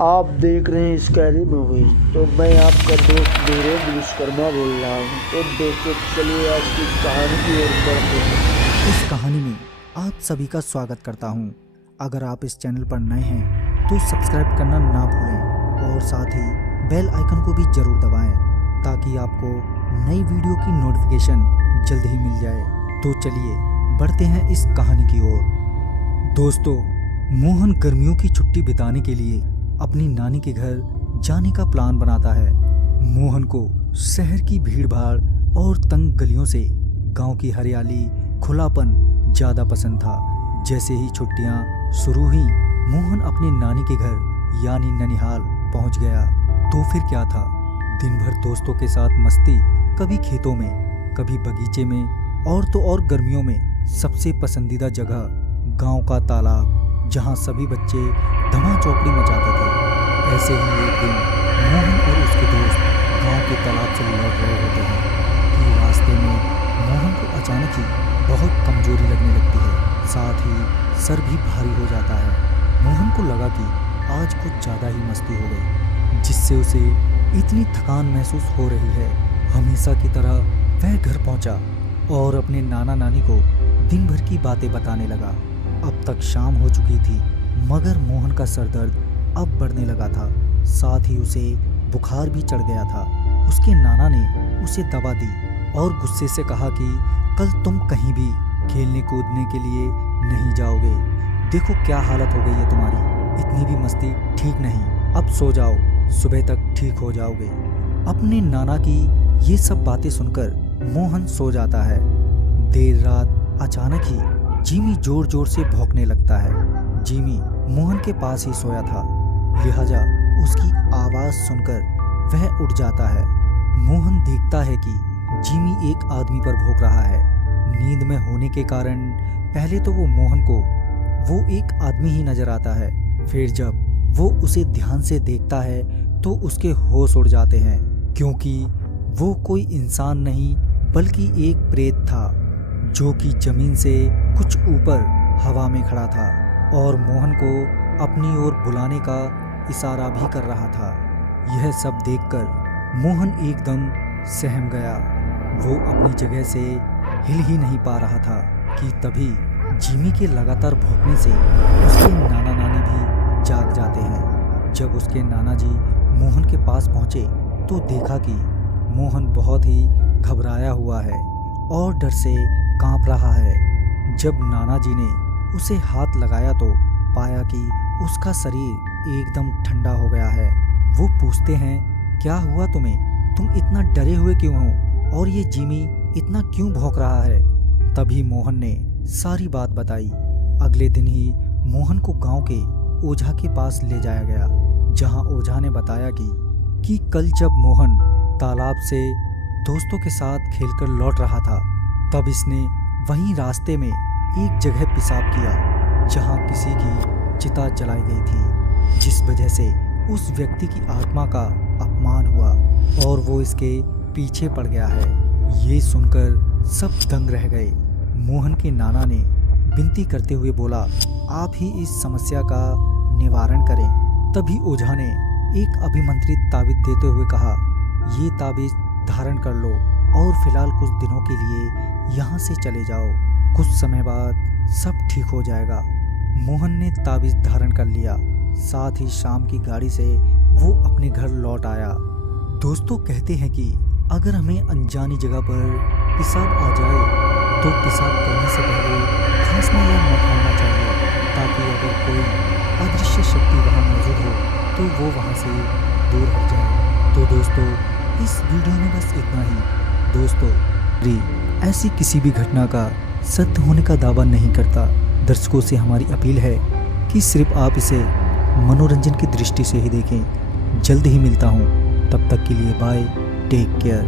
आप देख रहे हैं स्कैरी मूवी। तो मैं आपका दोस्त धीरेन्द्र विश्वकर्मा बोल रहा हूँ। तो दोस्तों चलिए आज की कहानी की ओर बढ़ते हैं। इस कहानी में आप सभी का स्वागत करता हूं। अगर आप इस चैनल पर नए हैं तो सब्सक्राइब करना ना भूलें और साथ ही बेल आइकन को भी जरूर दबाएं ताकि आपको नई वीडियो की नोटिफिकेशन जल्द ही मिल जाए। तो चलिए बढ़ते हैं इस कहानी की ओर। दोस्तों, मोहन गर्मियों की छुट्टी बिताने के लिए अपनी नानी के घर जाने का प्लान बनाता है। मोहन को शहर की भीड़-भाड़ और तंग गलियों से गांव की हरियाली, खुलापन ज्यादा पसंद था। जैसे ही छुट्टियां शुरू हुई, मोहन अपने नानी के घर यानी ननिहाल पहुंच गया। तो फिर क्या था, दिन भर दोस्तों के साथ मस्ती, कभी खेतों में, कभी बगीचे में और तो और गर्मियों में सबसे पसंदीदा जगह गांव का तालाब, जहां सभी बच्चे धमा चौकड़ी मचाते थे। ऐसे ही एक दिन मोहन और उसके दोस्त गांव के तालाब से लौट रहे होते हैं कि रास्ते में मोहन को अचानक ही बहुत कमजोरी लगने लगती है, साथ ही सर भी भारी हो जाता है। मोहन को लगा कि आज कुछ ज़्यादा ही मस्ती हो गई, जिससे उसे इतनी थकान महसूस हो रही है। हमेशा की तरह वह घर पहुंचा और अपने नाना नानी को दिन भर की बातें बताने लगा। अब तक शाम हो चुकी थी, मगर मोहन का सर दर्द अब बढ़ने लगा था, साथ ही उसे बुखार भी चढ़ गया था। उसके नाना ने उसे दवा दी और गुस्से से कहा कि कल तुम कहीं भी खेलने कूदने के लिए नहीं जाओगे। देखो क्या हालत हो गई है तुम्हारी, इतनी भी मस्ती ठीक नहीं, अब सो जाओ, सुबह तक ठीक हो जाओगे। अपने नाना की ये सब बातें सुनकर मोहन सो जाता है। देर रात अचानक ही जिमी जोर जोर से भौंकने लगता है। जिमी मोहन के पास ही सोया था, लिहाजा उसकी आवाज सुनकर वह उठ जाता है। मोहन देखता है कि जिमी एक आदमी पर भौंक रहा है। नींद में होने के कारण पहले तो मोहन को वो एक आदमी ही नजर आता है, फिर जब वो उसे ध्यान से देखता है तो उसके होश उड़ जाते हैं, क्योंकि वो कोई इंसान नहीं बल्कि एक प्रेत था जो कि जमीन से कुछ ऊपर हवा में खड़ा था और मोहन को अपनी ओर बुलाने का इशारा भी कर रहा था। यह सब देखकर मोहन एकदम सहम गया। वो अपनी जगह से हिल ही नहीं पा रहा था कि तभी जिमी के लगातार भौंकने से उसके नाना नानी भी जाग जाते हैं। जब उसके नाना जी मोहन के पास पहुंचे तो देखा कि मोहन बहुत ही घबराया हुआ है और डर से कांप रहा है। जब नाना जी ने उसे हाथ लगाया तो पाया कि उसका शरीर एकदम ठंडा हो गया है। वो पूछते हैं, क्या हुआ तुम्हें, तुम इतना डरे हुए क्यों हो और ये जिमी इतना क्यों भौंक रहा है। तभी मोहन ने सारी बात बताई। अगले दिन ही मोहन को गांव के ओझा के पास ले जाया गया, जहां ओझा ने बताया कि कल जब मोहन तालाब से दोस्तों के साथ खेलकर लौट रहा था, तब इसने वहीं रास्ते में एक जगह पेशाब किया जहां किसी की चिता जलाई गई थी, जिस वजह से उस व्यक्ति की आत्मा का अपमान हुआ और वो इसके पीछे पड़ गया है। ये सुनकर सब दंग रह गए। मोहन के नाना ने विनती करते हुए बोला, आप ही इस समस्या का निवारण करें। तभी ओझा ने एक अभिमंत्रित ताबीज देते हुए कहा, ये ताबीज धारण कर लो और फिलहाल कुछ दिनों के लिए यहाँ से चले जाओ, कुछ समय बाद सब ठीक हो जाएगा। मोहन ने ताबीज धारण कर लिया, साथ ही शाम की गाड़ी से वो अपने घर लौट आया। दोस्तों कहते हैं कि अगर हमें अनजानी जगह पर पेशाब आ जाए तो पेशाब करने से पहले खांसना या मत होना चाहिए, ताकि अगर कोई अदृश्य शक्ति वहाँ मौजूद हो तो वो वहाँ से दूर हट जाए। तो दोस्तों इस वीडियो में बस इतना ही। दोस्तों ऐसी किसी भी घटना का सत्य होने का दावा नहीं करता। दर्शकों से हमारी अपील है कि सिर्फ आप इसे मनोरंजन की दृष्टि से ही देखें। जल्द ही मिलता हूँ, तब तक के लिए बाय, टेक केयर।